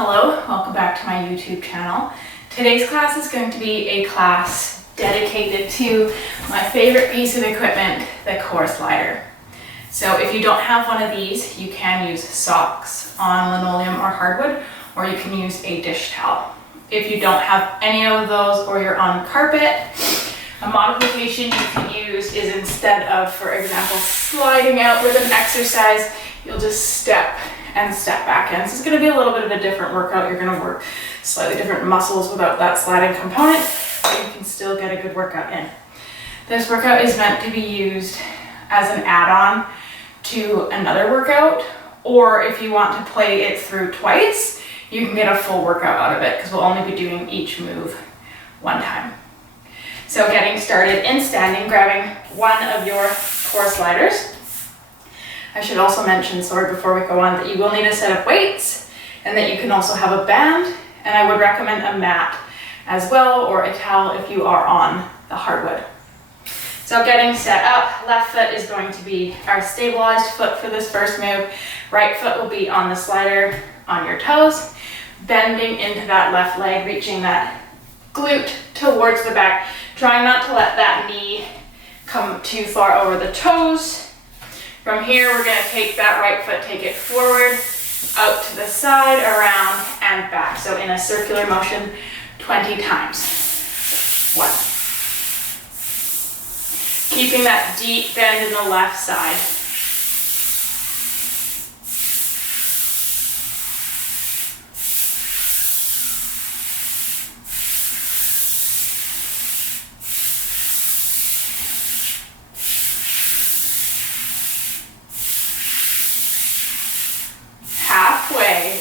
Hello, welcome back to my YouTube channel. Today's class is going to be a class dedicated to my favorite piece of equipment, the core slider. So if you don't have one of these, you can use socks on linoleum or hardwood, or you can use a dish towel. If you don't have any of those or you're on carpet, a modification you can use is instead of, for example, sliding out with an exercise, you'll just step and step back in. So it's going to be a little bit of a different workout. You're going to work slightly different muscles without that sliding component, but you can still get a good workout in. This workout is meant to be used as an add-on to another workout, or if you want to play it through twice, you can get a full workout out of it because we'll only be doing each move one time. So getting started in standing, grabbing one of your core sliders. I should also mention, sorry, before we go on, that you will need a set of weights and that you can also have a band, and I would recommend a mat as well, or a towel if you are on the hardwood. So getting set up, left foot is going to be our stabilized foot for this first move. Right foot will be on the slider on your toes, bending into that left leg, reaching that glute towards the back. Trying not to let that knee come too far over the toes. From here, we're going to take that right foot, take it forward, out to the side, around, and back. So in a circular motion, 20 times. 1. Keeping that deep bend in the left side. Halfway.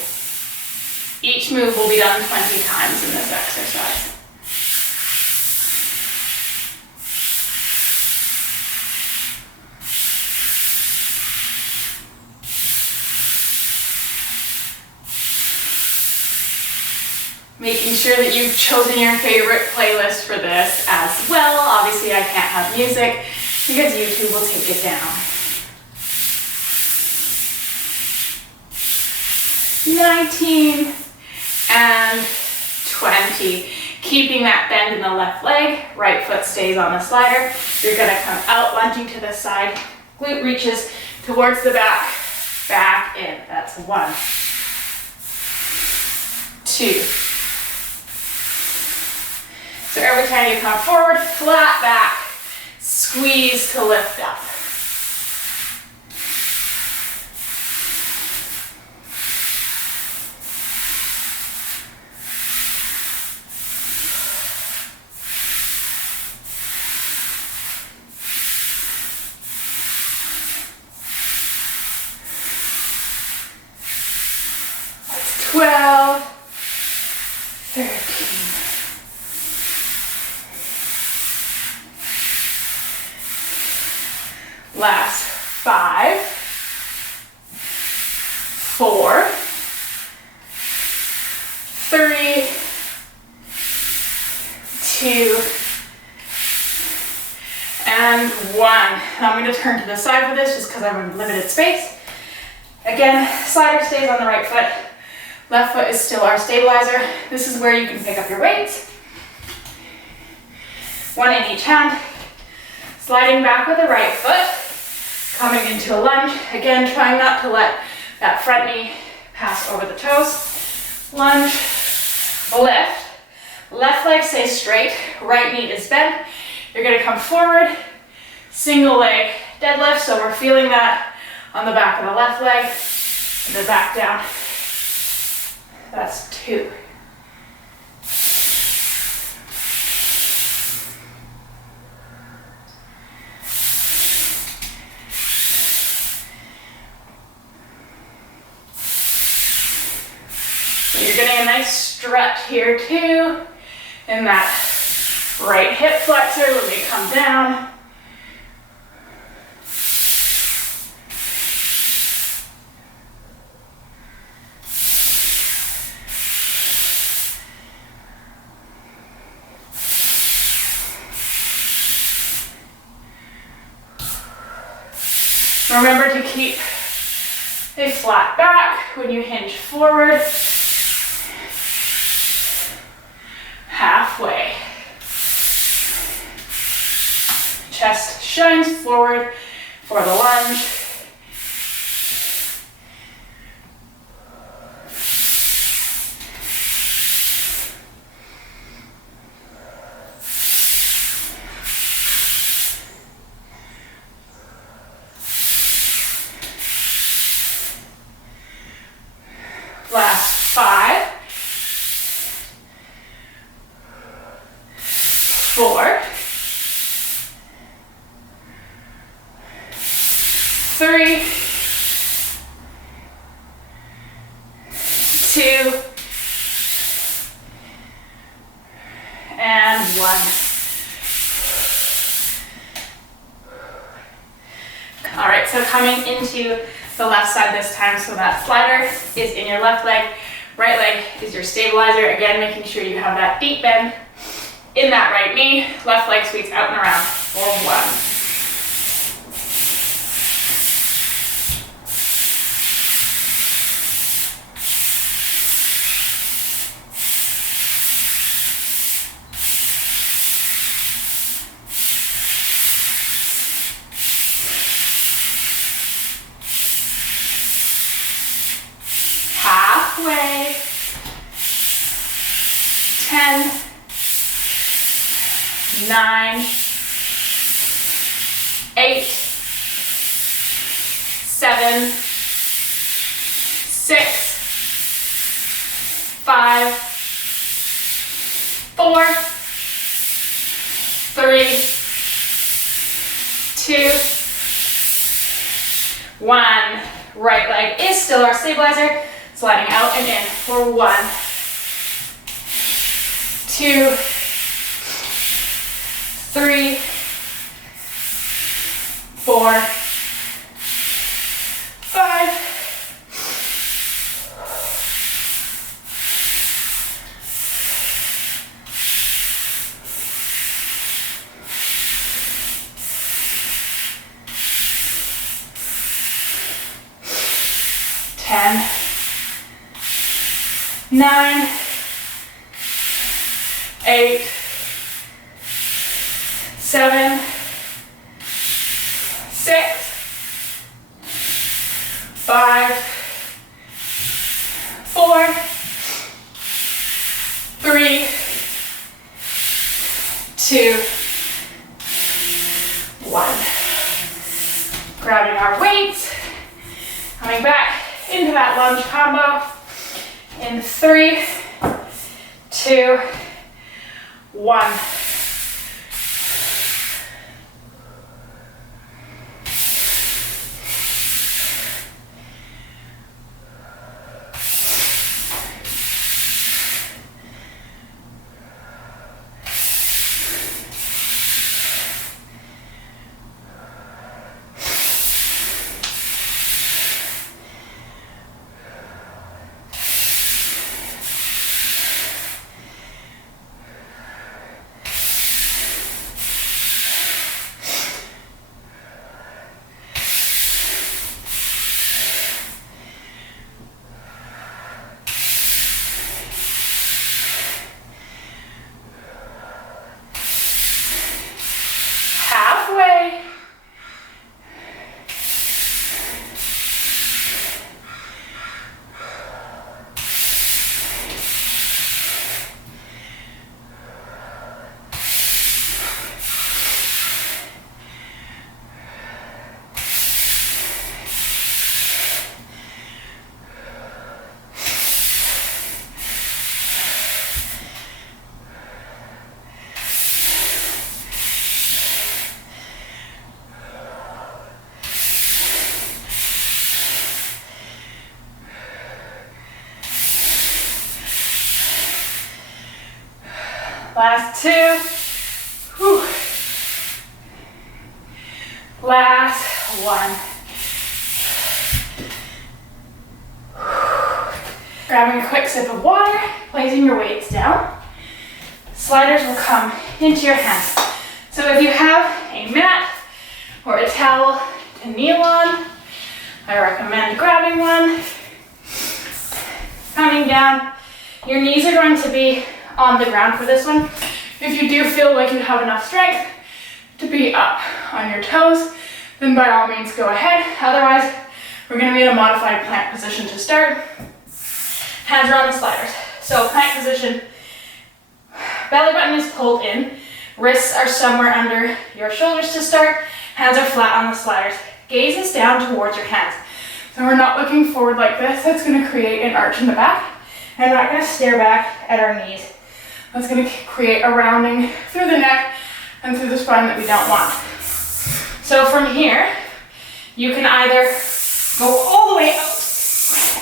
Each move will be done 20 times in this exercise. Making sure that you've chosen your favorite playlist for this as well. Obviously, I can't have music because YouTube will take it down. 19 and 20. Keeping that bend in the left leg, right foot stays on the slider. You're going to come out, lunging to the side. Glute reaches towards the back, back in. That's 1, 2. So every time you come forward, flat back, squeeze to lift up. That's 12, 13. Last 5, 4, 3, 2, and 1. I'm going to turn to the side for this just because I'm in limited space. Again, slider stays on the right foot. Left foot is still our stabilizer. This is where you can pick up your weights. 1 in each hand. Sliding back with the right foot. Coming into a lunge, again trying not to let that front knee pass over the toes. Lunge, lift, left leg stays straight, right knee is bent. You're going to come forward, single leg deadlift, so we're feeling that on the back of the left leg, and then back down. That's 2. You're getting a nice stretch here too in that right hip flexor when we come down. Remember to keep a flat back when you hinge forward. halfway. Chest shines forward for the lunge. Last 5, 4, 3, 2, and 1. All right, so coming into the left side this time, so that slider is in your left leg, right leg is your stabilizer. Again, making sure you have that deep bend in that right knee, left leg sweeps out and around for 1. Halfway. 10, 9, 8, 7, 6, 5, 4, 3, 2, 1. Right leg is still our stabilizer. Sliding out and in for 1, 2, 3, 4, 5, 10, 9, 8, 7, 6, 5, 4, 3, 2, 1. Grabbing our weights, coming back into that lunge combo in 3, 2, 1. Halfway. Last 2. Whew. Last 1. Grabbing a quick sip of water, placing your weights down. Sliders will come into your hands. So if you have a mat or a towel to kneel on, I recommend grabbing one. Coming down, your knees are going to be on the ground for this one. If you do feel like you have enough strength to be up on your toes, then by all means go ahead. Otherwise, we're gonna be in a modified plank position to start. Hands are on the sliders. So plank position, belly button is pulled in, wrists are somewhere under your shoulders to start, hands are flat on the sliders. Gaze is down towards your hands. So we're not looking forward like this. That's gonna create an arch in the back. And not gonna stare back at our knees. That's gonna create a rounding through the neck and through the spine that we don't want. So from here, you can either go all the way out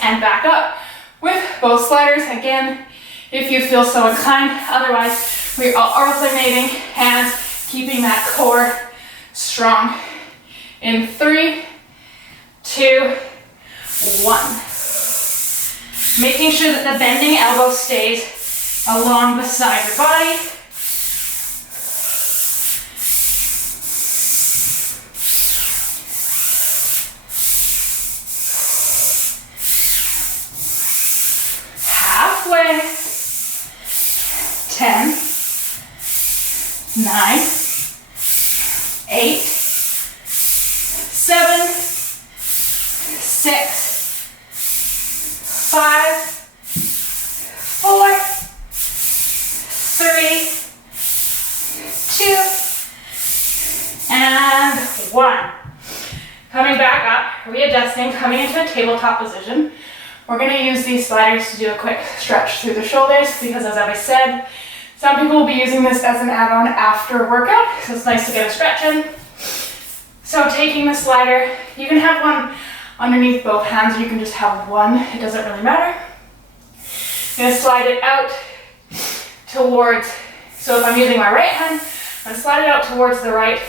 and back up with both sliders, again, if you feel so inclined. Otherwise, we are alternating hands, keeping that core strong. In 3, 2, 1. Making sure that the bending elbow stays along beside your body. Halfway. 10, 9, 8, 7, 6, 5, 4, 3, 2, and 1. Coming back up, readjusting, coming into a tabletop position. We're going to use these sliders to do a quick stretch through the shoulders because, as I said, some people will be using this as an add-on after a workout, so it's nice to get a stretch in. So taking the slider, you can have one underneath both hands, or you can just have one, it doesn't really matter. I'm going to slide it out towards, so if I'm using my right hand, I'm going to slide it out towards the right,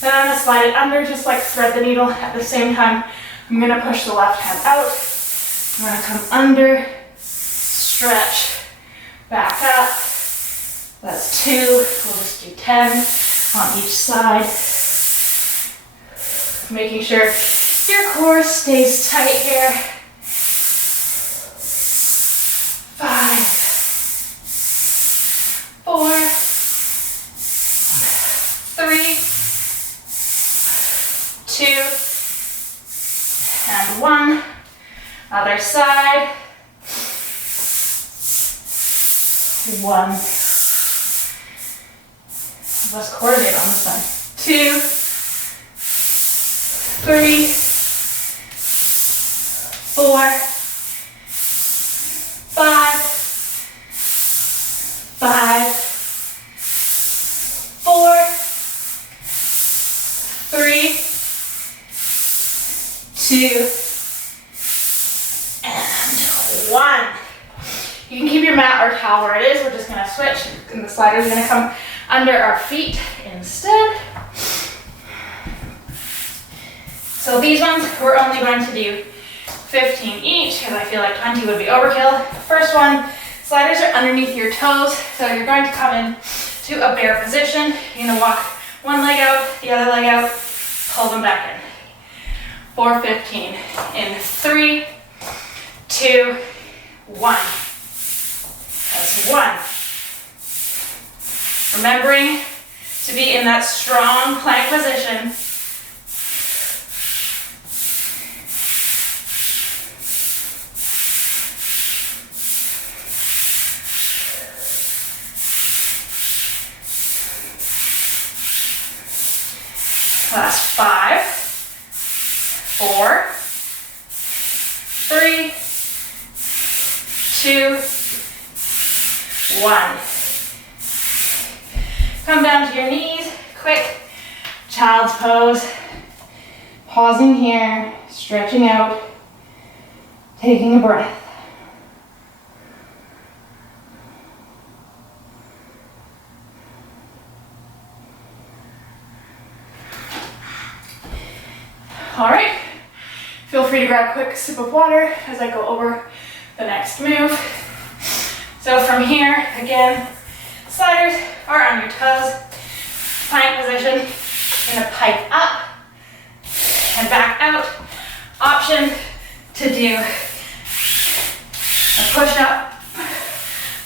then I'm going to slide it under, just like thread the needle. At the same time, I'm going to push the left hand out. I'm going to come under, stretch, back up. That's 2, we'll just do 10 on each side. Making sure your core stays tight here. 5, 4, 3, 2, and 1. Other side. 1. Let's coordinate on this one. 2, 3, 4, 5, 4, 3, 2, and 1. You can keep your mat or towel where it is. We're just going to switch, and the slider is going to come under our feet instead. So these ones, we're only going to do 15 each because I feel like 20 would be overkill. First one, sliders are underneath your toes, so you're going to come in to a bear position. You're going to walk one leg out, the other leg out, pull them back in. For 15 in 3, 2, 1. That's 1. Remembering to be in that strong plank position. Last 5, 4, 3, 2, 1. Come down to your knees, quick child's pose. Pausing here, stretching out, taking a breath. All right, feel free to grab a quick sip of water as I go over the next move. So from here, again, sliders are on your toes, plank position, gonna pike up and back out. Option to do a push up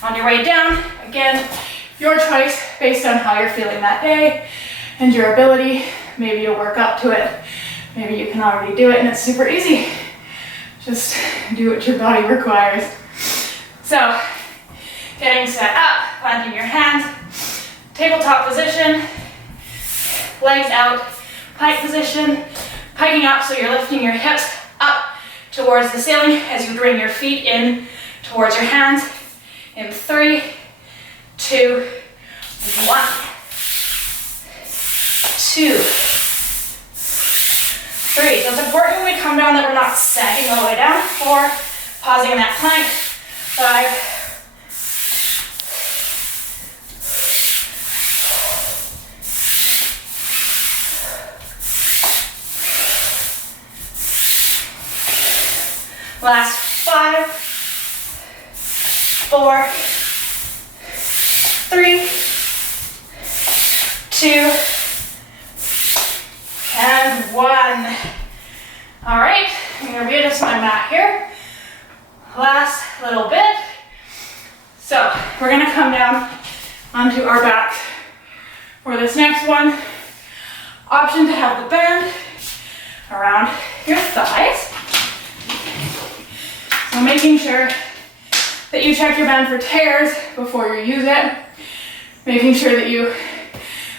on your way down, Again, your choice based on how you're feeling that day and your ability. Maybe you'll work up to it. Maybe you can already do it and it's super easy. Just do what your body requires. So, getting set up, planting your hands, tabletop position, legs out, pike position, piking up so you're lifting your hips up towards the ceiling as you bring your feet in towards your hands. In 3, 2, 1. 2, 3. So it's important when we come down that we're not sagging all the way down. 4, pausing in that plank. 5, last 5, 4, 3, 2, and 1. All right, I'm gonna readjust my mat here. Last little bit. So we're gonna come down onto our backs for this next one. Option to have the band around your thighs. So making sure that you check your band for tears before you use it. Making sure that you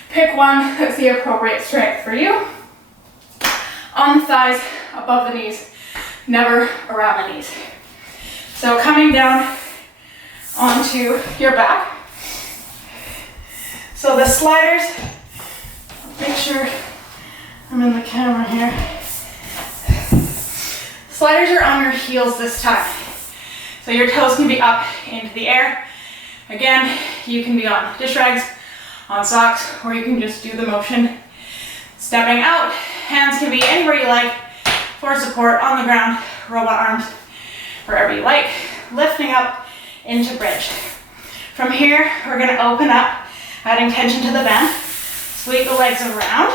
pick one that's the appropriate strength for you. On the thighs, above the knees, never around the knees. So coming down onto your back. So the sliders, make sure I'm in the camera here. Sliders are on your heels this time. So your toes can be up into the air. Again, you can be on dish rags, on socks, or you can just do the motion. Stepping out, hands can be anywhere you like for support on the ground, robot arms, wherever you like. Lifting up into bridge. From here, we're gonna open up, adding tension to the band. Sweep the legs around.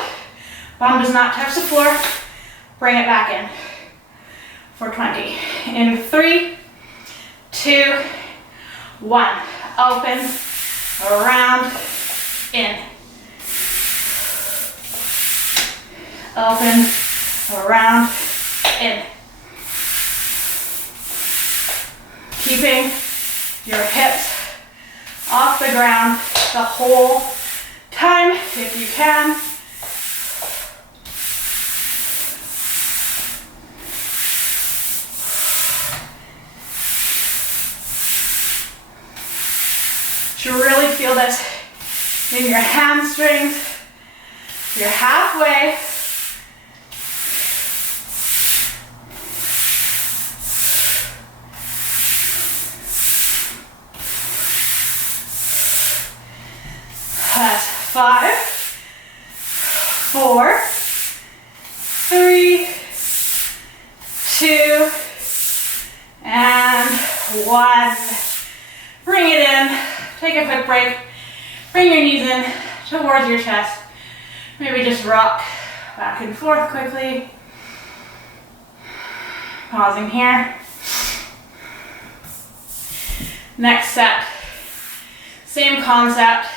Bum does not touch the floor. Bring it back in for 20. In 3, 2, 1. Open, around, in. Open, around, in. Keeping your hips off the ground the whole time if you can. You really feel this in your hamstrings. You're halfway. That's 5, 4, 3, 2, and 1. Bring it in. Take a quick break. Bring your knees in towards your chest. Maybe just rock back and forth quickly. Pausing here. Next set. Same concept,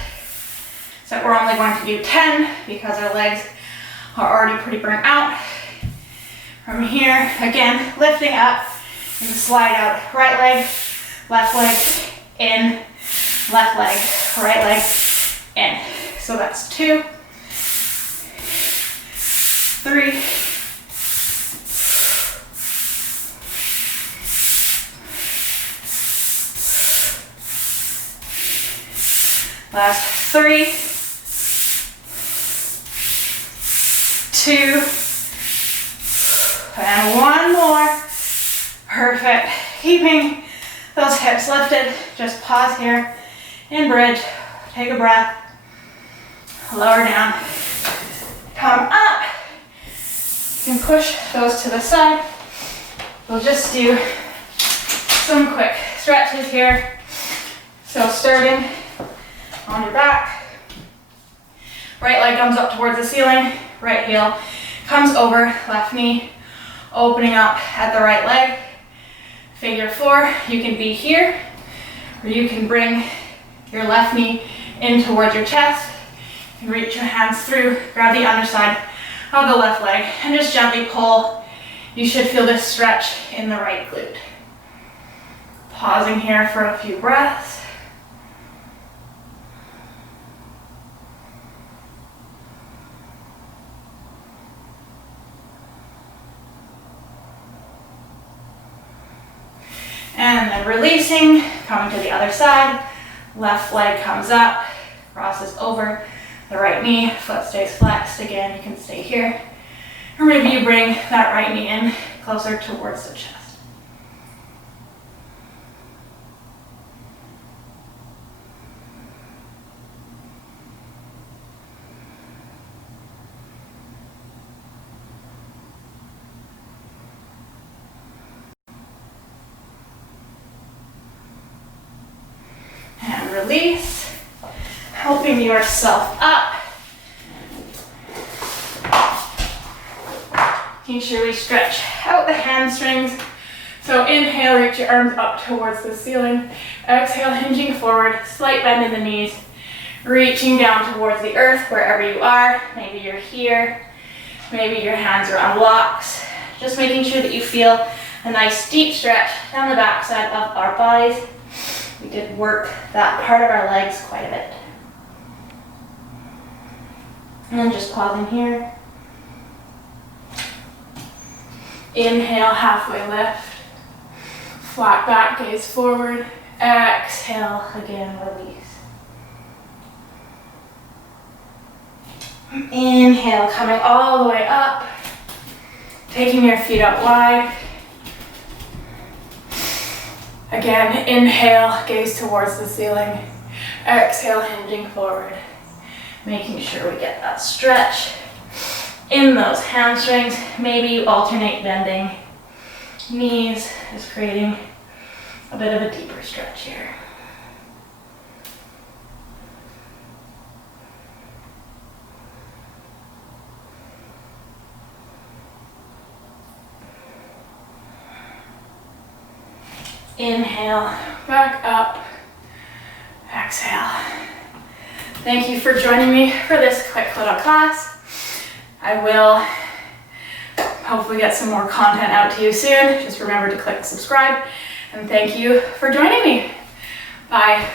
except we're only going to do 10 because our legs are already pretty burnt out. From here, again, lifting up and slide out. Right leg, left leg, in. Left leg, right leg, in. So that's 2, 3, 3, 2, and 1 more. Perfect. Keeping those hips lifted. Just pause here. In bridge, take a breath, lower down, come up. You can push those to the side. We'll just do some quick stretches here. So starting on your back, right leg comes up towards the ceiling, right heel comes over, left knee, opening up at the right leg. Figure 4, you can be here, or you can bring your left knee in towards your chest and reach your hands through, grab the underside of the left leg and just gently pull. You should feel this stretch in the right glute. Pausing here for a few breaths. And then releasing, coming to the other side. Left leg comes up, crosses over the right knee, foot stays flexed. Again, you can stay here. Or maybe you bring that right knee in closer towards the chest. And release, helping yourself up. Making sure we stretch out the hamstrings. So inhale, reach your arms up towards the ceiling. Exhale, hinging forward, slight bend in the knees. Reaching down towards the earth wherever you are. Maybe you're here. Maybe your hands are on blocks. Just making sure that you feel a nice deep stretch down the backside of our bodies. We did work that part of our legs quite a bit. And then just pausing here. Inhale, halfway lift. Flat back, gaze forward. Exhale, again, release. Inhale, coming all the way up. Taking your feet out wide. Again, inhale, gaze towards the ceiling. Exhale, hinging forward. Making sure we get that stretch in those hamstrings. Maybe you alternate bending knees, just creating a bit of a deeper stretch here. Inhale, back up, exhale. Thank you for joining me for this quick little class. I will hopefully get some more content out to you soon. Just remember to click subscribe, and thank you for joining me. Bye.